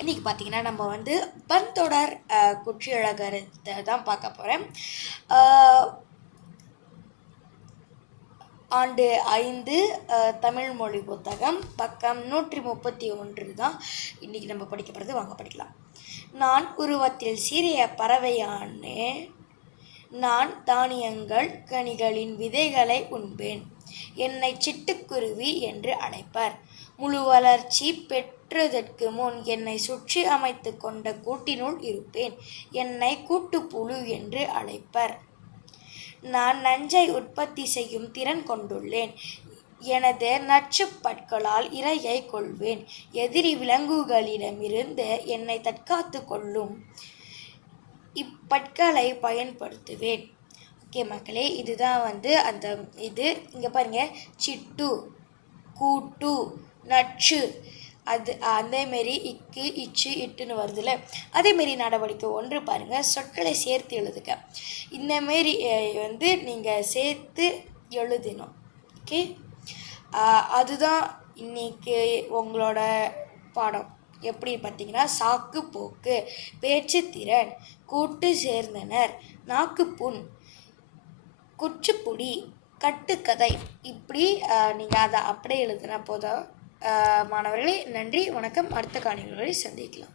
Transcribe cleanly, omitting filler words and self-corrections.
இன்றைக்கி பார்த்திங்கன்னா நம்ம வந்து பன்தொடர் குற்றியழகரத்தை தான் பார்க்க போகிறேன். ஆண்டு 5 தமிழ் மொழி புத்தகம் பக்கம் 131 தான் இன்றைக்கி நம்ம படிக்க போகிறது. வாங்க படிக்கலாம். நான் உருவத்தில் சிறிய பறவையானேன், நான் தானியங்கள் கனிகளின் விதைகளை உண்பேன், என்னை சிட்டுக்குருவி என்று அழைப்பர். முழு வளர்ச்சி பெற்றதற்கு முன் என்னை சுற்றி அமைத்து கொண்ட கூட்டினுள் இருப்பேன், என்னை கூட்டுப்புழு என்று அழைப்பர். நான் நஞ்சை உற்பத்தி செய்யும் திறன் கொண்டுள்ளேன், எனது நச்சுப் பற்களால் இரையை கொள்வேன், எதிரி விலங்குகளிடமிருந்து என்னை தற்காத்து கொள்ளும் இப்பற்களை பயன்படுத்துவேன். ஓகே மக்களே, இதுதான் அந்த இது இங்கே பாருங்கள், சிட்டு, கூட்டு, நச்சு, அது அதேமாரி இக்கு, இச்சு, இட்டுன்னு வருதுல்ல, அதேமாரி நடவடிக்கை 1 பாருங்கள், சொற்களை சேர்த்து எழுதுக. இந்தமாரி நீங்கள் சேர்த்து எழுதணும். ஓகே, அதுதான் இன்றைக்கி உங்களோட பாடம். எப்படி பார்த்தீங்கன்னா, சாக்கு போக்கு, பேச்சு திறன், கூட்டு சேர்ந்தனர், நாக்குப்புண், குச்சிப்புடி, கட்டுக்கதை, இப்படி நீங்கள் அதை அப்படியே எழுதுனா போதும். மாணவர்களே, நன்றி, வணக்கம். அடுத்த காணொளிகளில் சந்திக்கலாம்.